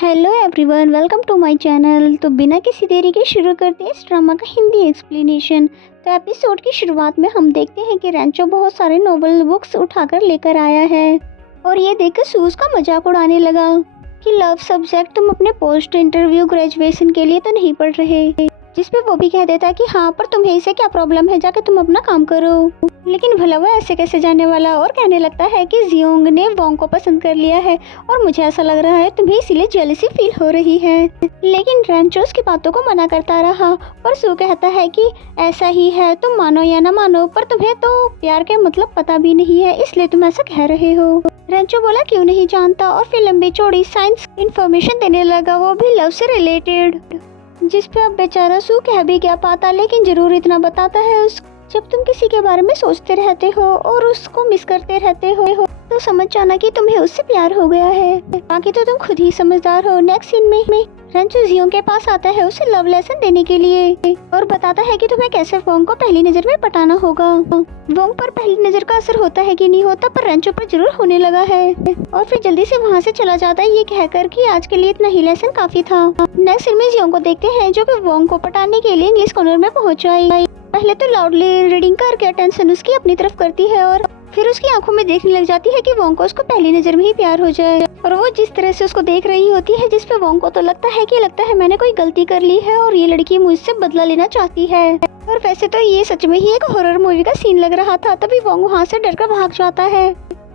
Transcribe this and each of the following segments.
Hello everyone, welcome to my channel. तो बिना किसी देरी के शुरू करते हैं इस ड्रामा का हिंदी एक्सप्लेनेशन। तो एपिसोड की शुरुआत में हम देखते हैं कि रेंचो बहुत सारे नोवेल बुक्स उठाकर लेकर आया है और ये देखकर सूज का मजाक उड़ाने लगा कि लव सब्जेक्ट तुम अपने पोस्ट इंटरव्यू ग्रेजुएशन के लिए तो नहीं पढ़ रहे, जिसपे वो भी कह देता है कि हाँ पर तुम्हें इसे क्या प्रॉब्लम है, जाके तुम अपना काम करो। लेकिन भला वो ऐसे कैसे जाने वाला और कहने लगता है कि जियोंग ने वोंग को पसंद कर लिया है और मुझे ऐसा लग रहा है तुम्हें इसीलिए जेलसी फील हो रही है। लेकिन रेंचो उसकी बातों को मना करता रहा पर सू कहता है कि ऐसा ही है, तुम मानो या ना मानो, पर तुम्हें तो प्यार के मतलब पता भी नहीं है इसलिए तुम ऐसा कह रहे हो। रेंचो बोला क्यों नहीं जानता और फिर लंबी चौड़ी साइंस इन्फॉर्मेशन देने लगा, वो भी लव से रिलेटेड, जिस पे अब बेचारा सू कह भी क्या पाता, लेकिन जरूर इतना बताता है जब तुम किसी के बारे में सोचते रहते हो और उसको मिस करते रहते हो तो समझ जाना कि तुम्हें उससे प्यार हो गया है, बाकी तो तुम खुद ही समझदार हो। नेक्स्ट सीन में रेंचो जियोंग के पास आता है उसे लव लेसन देने के लिए और बताता है कि तुम्हें कैसे वोंग को पहली नजर में पटाना होगा। वोंग पर पहली नजर का असर होता है कि नहीं होता, पर रेंचो पर जरूर होने लगा है और फिर जल्दी से वहाँ से चला जाता है ये कहकर कि आज के लिए इतना ही लेसन काफी था। नेक्स्ट सीन में जियोंग को देखते हैं जो कि वोंग को पटाने के लिए इंग्लिश कॉर्नर में पहुँच आई। पहले तो लाउडली रीडिंग करके अटेंशन उसकी अपनी तरफ करती है और फिर उसकी आंखों में देखने लग जाती है कि वोंग को उसको पहली नजर में ही प्यार हो जाए और वो जिस तरह से उसको देख रही होती है जिसपे वोंग को तो लगता है मैंने कोई गलती कर ली है और ये लड़की मुझसे बदला लेना चाहती है। और वैसे तो ये सच में ही एक हॉरर मूवी का सीन लग रहा था, तभी वोंग वहाँ से डर कर भाग जाता है।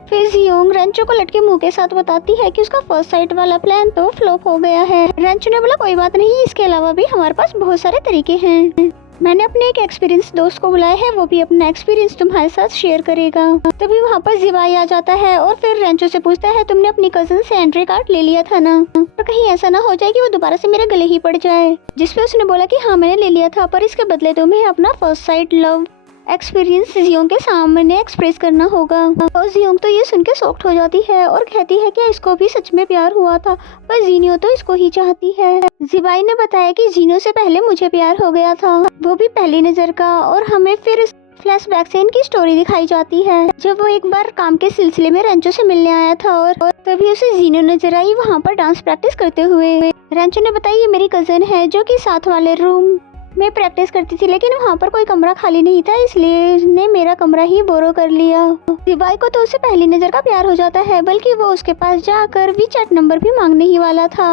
फिर जियोंग रेंचो को लटके मुंह के साथ बताती है कि उसका फर्स्ट साइट वाला प्लान तो फ्लॉप हो गया है। रेंचो ने बोला कोई बात नहीं, इसके अलावा भी हमारे पास बहुत सारे तरीके हैं। मैंने अपने एक एक्सपीरियंस दोस्त को बुलाया है, वो भी अपना एक्सपीरियंस तुम्हारे साथ शेयर करेगा। तभी वहाँ पर जिवाई आ जाता है और फिर रेंचो से पूछता है तुमने अपनी कजन से एंट्री कार्ड ले लिया था ना, पर कहीं ऐसा ना हो जाए कि वो दोबारा से मेरे गले ही पड़ जाए। जिसपे उसने बोला कि हाँ मैंने ले लिया था, पर इसके बदले तुम्हें अपना first sight love experience Jeong के सामने एक्सप्रेस करना होगा। और जियोंग तो ये सुन के शॉक्ड हो जाती है और कहती है कि इसको भी सच में प्यार हुआ था, पर जीनियो तो इसको ही चाहती है। जिवाई ने बताया कि जीनियो से पहले मुझे प्यार हो गया था, वो भी पहली नजर का, और हमें फिर फ्लैशबैक से इनकी स्टोरी दिखाई जाती है जब वो एक बार काम के सिलसिले में रेंचो से मिलने आया था और तभी उसे जीनियो नजर आई वहाँ पर डांस प्रैक्टिस करते हुए। रेंचो ने बताया ये मेरी कजन है जो कि साथ वाले रूम में प्रैक्टिस करती थी, लेकिन वहाँ पर कोई कमरा खाली नहीं था इसलिए उसने मेरा कमरा ही बोरो कर लिया। जिवाई को तो उसे पहली नजर का प्यार हो जाता है, बल्कि वो उसके पास जाकर वीचैट नंबर भी मांगने ही वाला था।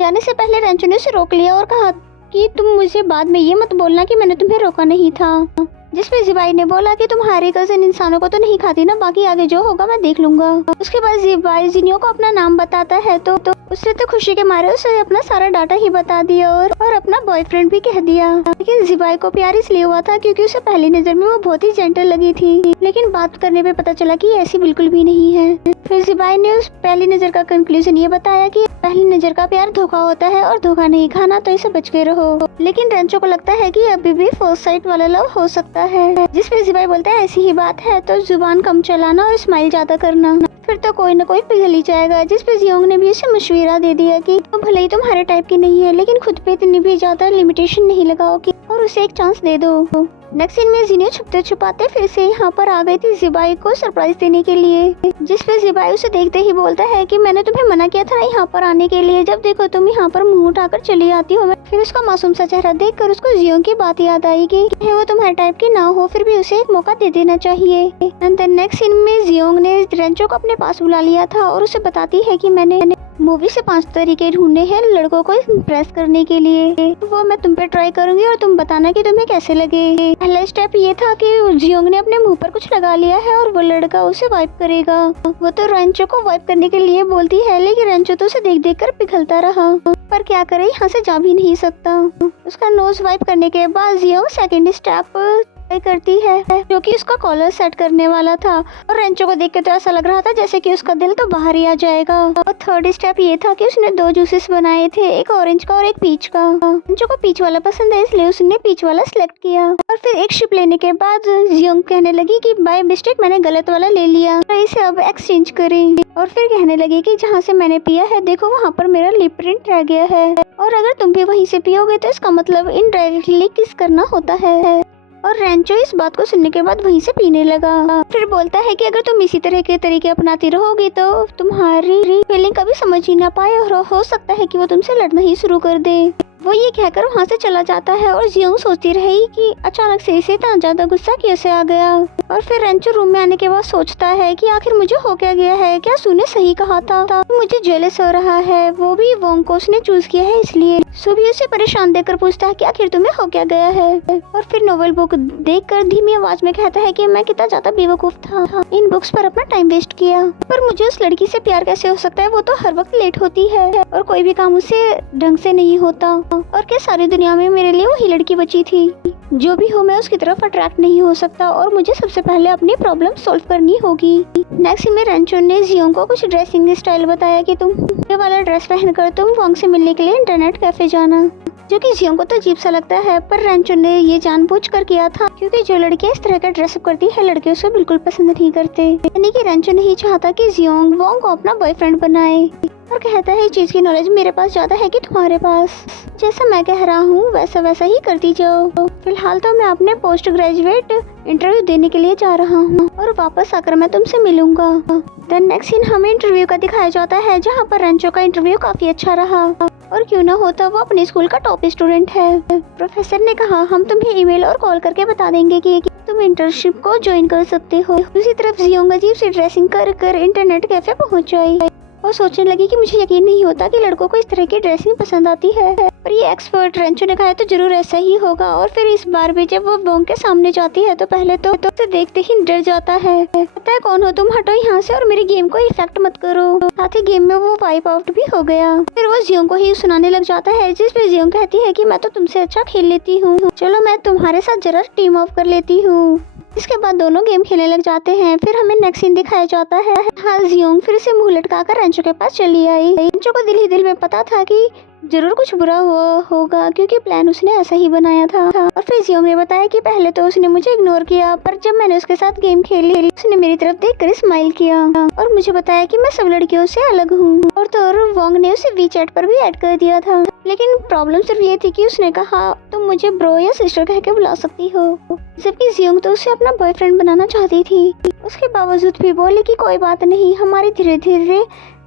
जाने से पहले रेंचो ने उसे रोक लिया और कहा कि तुम मुझे बाद में ये मत बोलना कि मैंने तुम्हें रोका नहीं था। जिसपे जिवाई ने बोला कि तुम्हारी कजन इंसानों को तो नहीं खाती ना, बाकी आगे जो होगा मैं देख लूंगा। उसके बाद जिवाई जिनियो को अपना नाम बताता है तो उसने तो खुशी के मारे उसे अपना सारा डाटा ही बता दिया और अपना बॉयफ्रेंड भी कह दिया। लेकिन जिवाई को प्यार इसलिए हुआ था क्योंकि उसे पहली नजर में वो बहुत ही जेंटल लगी थी, लेकिन बात करने पे पता चला कि ऐसी बिल्कुल भी नहीं है। फिर जिवाई ने उस पहली नजर का कंक्लूजन ये बताया कि पहली नजर का प्यार धोखा होता है और धोखा नहीं खाना, तो इसे बच के रहो। लेकिन रेंचो को लगता है कि अभी भी फर्स्ट साइट वाला लव हो सकता है। जिसपे जिवाई बोलता है ऐसी ही बात है तो जुबान कम चलाना और स्माइल ज्यादा करना, फिर तो कोई न कोई पिघल ही जाएगा। जिसपे जियोंग ने भी उसे मशवरा दे दिया कि तो भले ही तुम्हारे टाइप की नहीं है, लेकिन खुद पे इतनी भी ज्यादा लिमिटेशन नहीं लगाओ कि और उसे एक चांस दे दो। नेक्स्ट सीन में जिनियो छुपते छुपाते फिर से यहाँ पर आ गई थी जिवाई को सरप्राइज देने के लिए। जिसपे जिवाई उसे देखते ही बोलता है कि मैंने तुम्हें मना किया था यहाँ पर आने के लिए, जब देखो तुम यहाँ पर मुंह उठाकर चली आती हो। फिर उसका मासूम सा चेहरा देखकर उसको जियोंग की बात याद आई कि वो तुम्हारे टाइप की ना हो, फिर भी उसे एक मौका दे देना चाहिए। एंड देन नेक्स्ट सीन में जियोंग ने रेंचो को अपने पास बुला लिया था और उसे बताती है कि मैंने मूवी से 5 तरीके ढूंढे हैं लड़कों को इम्प्रेस करने के लिए, वो मैं तुम पे ट्राई करूंगी और तुम बताना कि तुम्हें कैसे लगे। पहला स्टेप ये था कि जियोंग ने अपने मुंह पर कुछ लगा लिया है और वो लड़का उसे वाइप करेगा। वो तो रेंचो को वाइप करने के लिए बोलती है, लेकिन रेंचो तो उसे देख देख कर पिघलता रहा, पर क्या करे यहाँ से जा भी नहीं सकता। उसका नोज वाइप करने के बाद जियोंग सेकेंड स्टेप करती है जो कि उसका कॉलर सेट करने वाला था और रेंचो को देख के तो ऐसा लग रहा था जैसे कि उसका दिल तो बाहर ही आ जाएगा। और थर्ड स्टेप ये था कि उसने 2 जूसेस बनाए थे, एक ऑरेंज का और एक पीच का। रेंचो को पीच वाला पसंद है इसलिए उसने पीच वाला सिलेक्ट किया। और फिर एक शिप लेने के बाद जियोंग कहने लगी कि बाय मिस्टेक मैंने गलत वाला ले लिया, तो इसे अब एक्सचेंज करें। और फिर कहने लगी कि जहाँ से मैंने पिया है देखो वहाँ पर मेरा लिप प्रिंट रह गया है, और अगर तुम भी वहीं से पियोगे तो इसका मतलब इनडायरेक्टली किस करना होता है। और रेंचो इस बात को सुनने के बाद वहीं से पीने लगा। फिर बोलता है कि अगर तुम इसी तरह के तरीके अपनाती रहोगी तो तुम्हारी फीलिंग कभी समझ ही ना पाए और हो सकता है कि वो तुमसे लड़ना ही शुरू कर दे। वो ये कहकर वहाँ से चला जाता है और जियोंग सोचती रही कि अचानक से इसे इतना ज्यादा गुस्सा कैसे आ गया। और फिर रेंचो रूम में आने के बाद सोचता है कि आखिर मुझे हो क्या गया है, क्या सू ने सही कहा था, मुझे जेलस हो रहा है, वो भी वोंग को उसने चूज किया है इसलिए। सू भी उसे परेशान देकर पूछता है कि आखिर तुम्हें हो क्या गया है। और फिर नोवेल बुक देखकर धीमी आवाज में कहता है कि मैं कितना ज्यादा बेवकूफ था, इन बुक्स पर अपना टाइम वेस्ट किया। पर मुझे उस लड़की से प्यार कैसे हो सकता है, वो तो हर वक्त लेट होती है और कोई भी काम उससे ढंग से नहीं होता। और क्या सारी दुनिया में मेरे लिए वही लड़की बची थी। जो भी हो मैं उसकी तरफ अट्रैक्ट नहीं हो सकता और मुझे सबसे पहले अपनी प्रॉब्लम सॉल्व करनी होगी। नेक्स्ट में रेंचो ने जियोंग को कुछ ड्रेसिंग स्टाइल बताया कि तुम ये वाला ड्रेस पहनकर तुम वोंग से मिलने के लिए इंटरनेट कैफे जाना, जो कि जियोंग को तो अजीब सा लगता है। पर रेंचो ने ये जानबूझकर किया था क्योंकि जो लड़कियां इस तरह का ड्रेसअप करती है लड़के उसे बिल्कुल पसंद नहीं करते। यानी कि रेंचो नहीं चाहता कि जियोंग वोंग को अपना बॉयफ्रेंड बनाए और कहता है चीज की नॉलेज मेरे पास ज्यादा है कि तुम्हारे पास, जैसा मैं कह रहा हूँ वैसा ही करती जाओ। फिलहाल तो मैं अपने पोस्ट ग्रेजुएट इंटरव्यू देने के लिए जा रहा हूँ और वापस आकर मैं तुमसे मिलूंगा। देन नेक्स्ट सीन हमें इंटरव्यू का दिखाया जाता है जहाँ पर रेंचो का इंटरव्यू काफी अच्छा रहा और क्यों ना होता वो अपने स्कूल का टॉप स्टूडेंट है। प्रोफेसर ने कहा हम तुम्हें ईमेल और कॉल करके बता देंगे कि तुम इंटर्नशिप को ज्वाइन कर सकते हो। दूसरी तरफ जियोंग अजीब सी ड्रेसिंग कर इंटरनेट कैफे पहुँच आई और सोचने लगी कि मुझे यकीन नहीं होता कि लड़कों को इस तरह की ड्रेसिंग पसंद आती है। पर ये एक्सपर्ट रेंचो ने कहा तो जरूर ऐसा ही होगा। और फिर इस बार भी जब वो वोंग के सामने जाती है तो पहले तो देखते ही डर जाता है, पता है कौन हो तुम, हटो यहाँ से और मेरी गेम को इफेक्ट मत करो। साथ ही गेम में वो वाइप आउट भी हो गया। फिर वो जियोंग को ही सुनाने लग जाता है जिस पे जियोंग कहती है कि मैं तो तुमसे अच्छा खेल लेती हूँ, चलो मैं तुम्हारे साथ जरा टीम ऑफ कर लेती हूँ। इसके बाद दोनों गेम खेलने लग जाते हैं। फिर हमें नेक्स्ट सीन दिखाया जाता है हाँ जियोंग फिर से मुंह लटकाकर रेंचो के पास चली आई। रेंचो को दिल ही दिल में पता था कि जरूर कुछ बुरा हुआ होगा क्योंकि प्लान उसने ऐसा ही बनाया था। और फिर जियोंग ने बताया कि पहले तो उसने मुझे इग्नोर किया पर जब मैंने उसके साथ गेम खेली उसने मेरी तरफ देखकर स्माइल किया और मुझे बताया कि मैं सब लड़कियों से अलग हूँ। और तो वोंग ने उसे वीचैट पर भी ऐड कर दिया था। लेकिन प्रॉब्लम सिर्फ ये थी कि उसने कहा तुम मुझे ब्रो या सिस्टर कह के बुला सकती हो, जबकि जियोंग तो उसे अपना बॉयफ्रेंड बनाना चाहती थी। उसके बावजूद भी बोले कि कोई बात नहीं, हमारी धीरे धीरे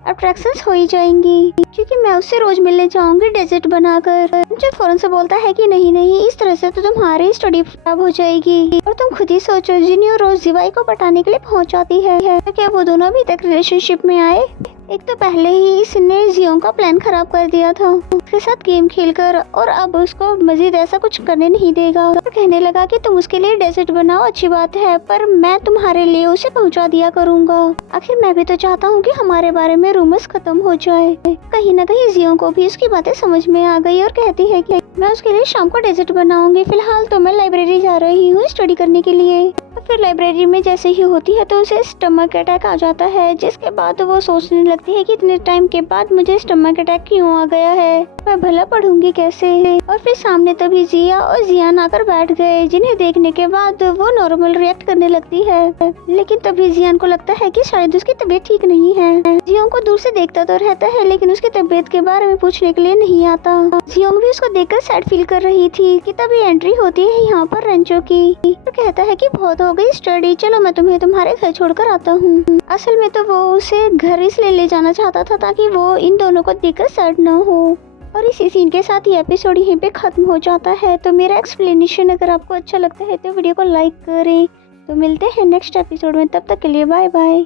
अट्रैक्शंस हो ही जाएंगी क्योंकि मैं उससे रोज मिलने जाऊंगी डेजर्ट बनाकर। मुझे फौरन से बोलता है कि नहीं इस तरह से तो तुम्हारी स्टडी खराब हो जाएगी। और तुम खुद ही सोचो जिन्होंने रोज जिवाई को पटाने के लिए पहुंच जाती है तो क्या वो दोनों अभी तक रिलेशनशिप में आए। एक तो पहले ही इसने जियोंग का प्लान खराब कर दिया था उसके साथ गेम खेलकर और अब उसको मजीद ऐसा कुछ करने नहीं देगा। तो कहने लगा कि तुम उसके लिए डेजर्ट बनाओ अच्छी बात है पर मैं तुम्हारे लिए उसे पहुंचा दिया करूंगा। आखिर मैं भी तो चाहता हूँ कि हमारे बारे में रूमर्स खत्म हो जाए। कहीं न कहीं जियोंग को भी उसकी बातें समझ में आ गई और कहती है कि मैं उसके लिए शाम को डेजर्ट बनाऊंगी, फिलहाल तो मैं लाइब्रेरी जा रही हूँ स्टडी करने के लिए। फिर लाइब्रेरी में जैसे ही होती है तो उसे स्टमक अटैक आ जाता है जिसके बाद वो सोचने लगती है कि इतने टाइम के बाद मुझे स्टमक अटैक क्यों आ गया है, मैं भला पढ़ूंगी कैसे। और फिर सामने तभी जिया और जियान आकर बैठ गए जिन्हें देखने के बाद वो नॉर्मल रिएक्ट करने लगती है। लेकिन तभी जियान को लगता है कि शायद उसकी तबीयत ठीक नहीं है। जियोंग को दूर से देखता तो रहता है लेकिन उसकी तबीयत के बारे में पूछने के लिए नहीं आता। जियोंग भी उसको देखकर सैड फील कर रही थी कि तभी एंट्री होती है यहाँ पर रेंचो की। तो कहता है कि बहुत हो गई स्टडी, चलो मैं तुम्हें तुम्हारे घर छोड़कर आता हूँ। असल में तो वो उसे घर इसलिए ले जाना चाहता था ताकि वो इन दोनों को देखकर सैड न हो। और इसी सीन के साथ ये एपिसोड यहीं पे खत्म हो जाता है। तो मेरा एक्सप्लेनेशन अगर आपको अच्छा लगता है तो वीडियो को लाइक करें। तो मिलते हैं नेक्स्ट एपिसोड में, तब तक के लिए बाय बाय।